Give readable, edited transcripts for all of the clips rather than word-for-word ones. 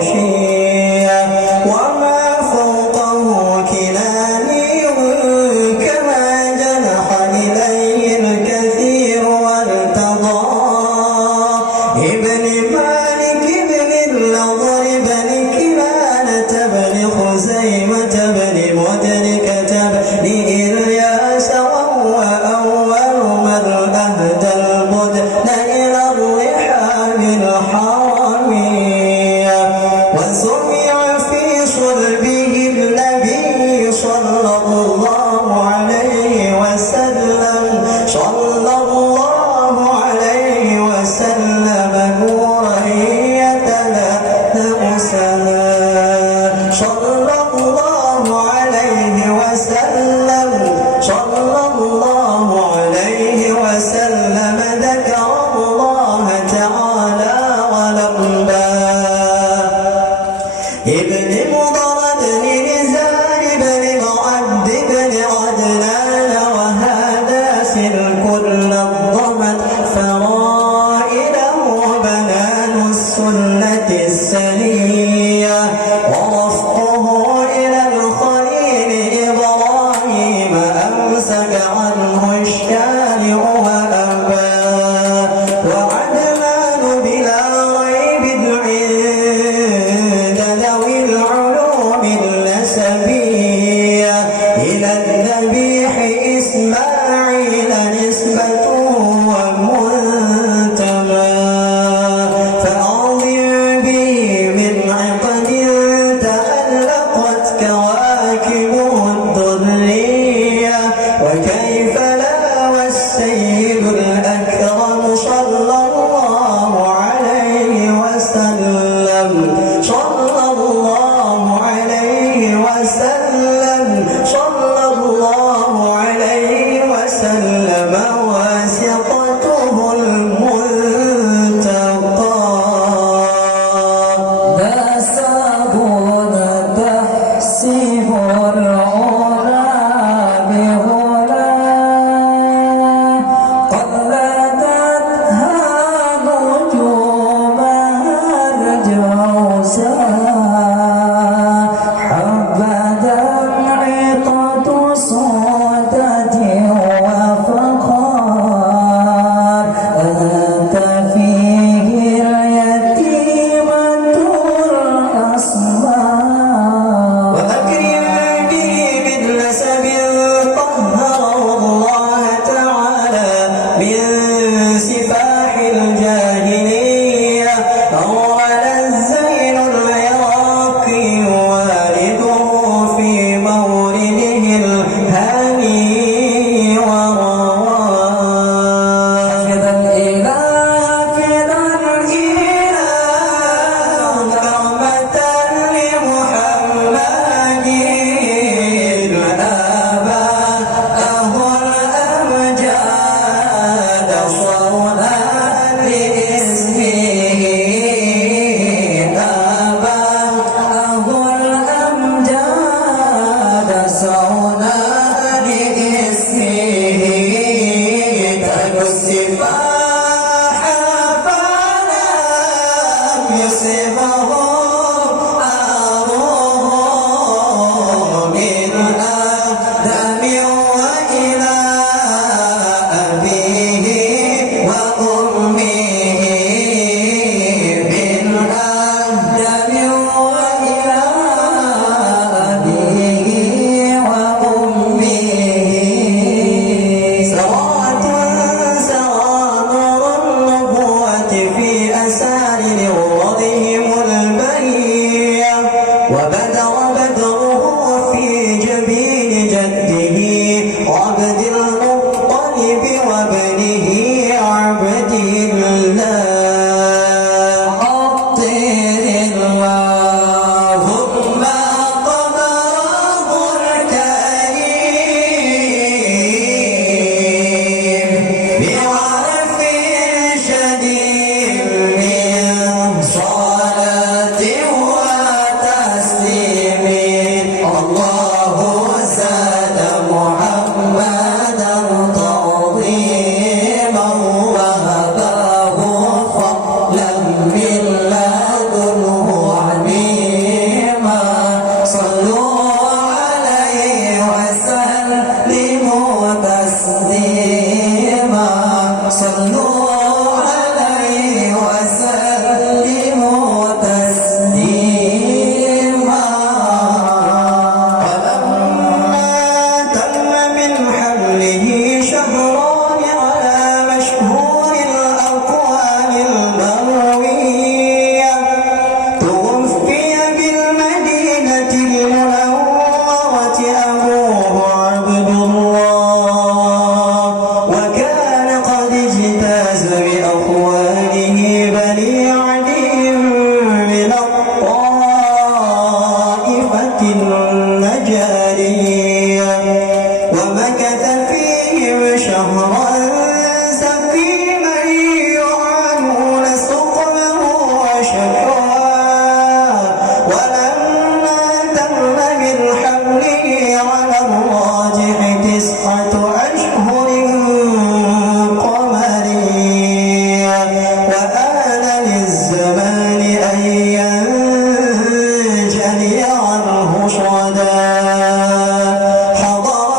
غشيا وما فوقه كناني كما جنح إليه الكثير وارتضى ابن مالك بن النضر بن كنانة بن خزيمة بن مدركة بن إلياس وهو أول من أهدى البدن إلى الرحاب الحرمية وسمع في صلبه النبي صلى الله عليه وسلم نورا يتلألأ سنا صلى الله عليه وسلم ذكر الله تعالى ولقبا ابن مضر بن نزار بن معد بن عدنان وهذا سلك الضمن فرائده بنان السنة السنية ورفقه إلى الخليل إبراهيم أمسك عنه الشارع وأبى وعدنان بلا ريب عند ذوي العلوم النسبية إلى الذبيح إسماعيل نسبة ومنتمى فأعظم به من عقد تألقت كواكبه الدرية وكيف لا والسيد الأكرم صلى الله عليه وسلم واسطته المنتقى نسبون تحسب العلا بغلا قلدتها نجومها الجوساء حبذا جاريا ومكث فيهم شهرا سقيما يعانون سقمه وشكواه ولما تم من حمله على الراجح 9 أشهر قمريا وآن للزمان أن ينجلي عنه صدى حضر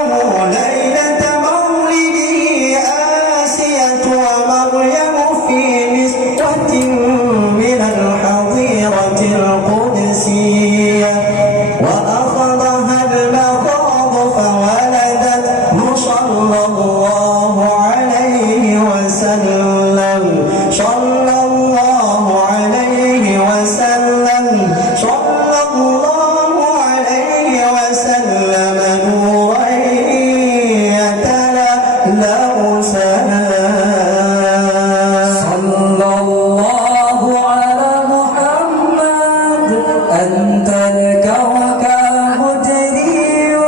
أمه ليلة مولده آسية ومريم في نسوة من الحظيرة القدسية وأخذها المخاض فولدته صلى الله عليه وسلم صلى الله عليه وسلم صلى الله عليه وسلم نورا يتلألأ صلى الله على محمد أنت الكوكب تدير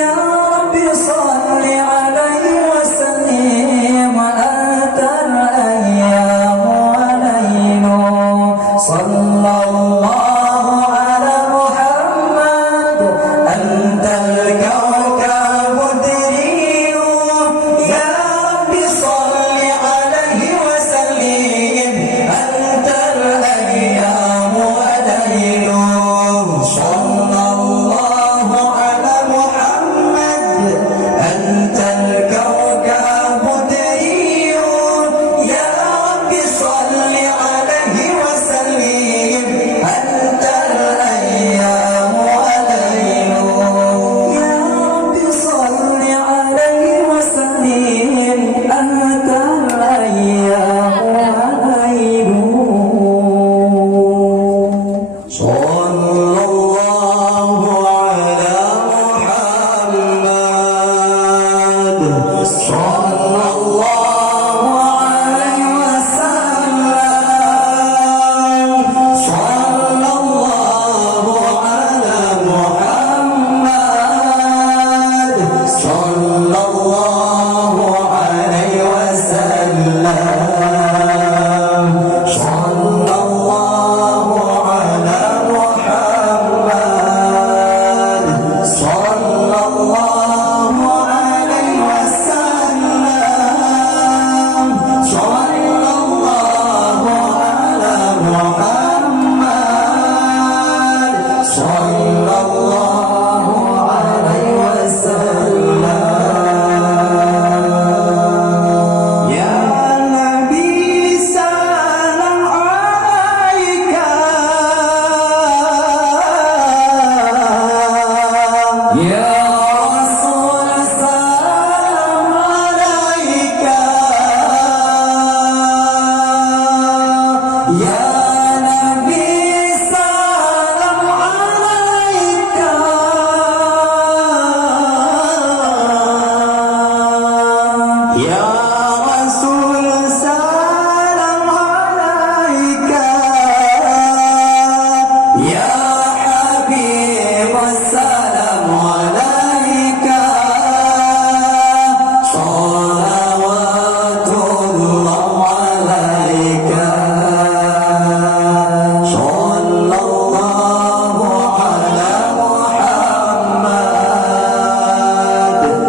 يا رب صل عليه وسلم أنت الأيام وليل صلى الله على محمد أنت الكوكب تدير يا رب صل عليه وسلم أنت الأيام وليل صلى الله على محمد أنت الكوكب تدير يا رب صل عليه وسلم أنت الأيام وليل يا رب صل عليه وسلم أنت الأيام وليل صلى الله على محمد صلى الله عليه وسلم صلى الله على محمد صلى الله عليه وسلم صلى الله على محمد صلى الله عليه وسلم صلى الله على محمد صلى الله عليه وسلم يا نبي سلام عليك يا رسول سلام عليك يا نبي سلام عليك يا رسول سلام عليك يا حبيب السلام عليك صلوات الله عليك صلى الله على محمد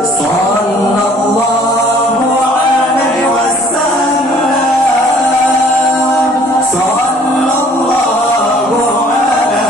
صلى الله عليه وسلم صلى الله على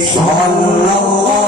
صلى الله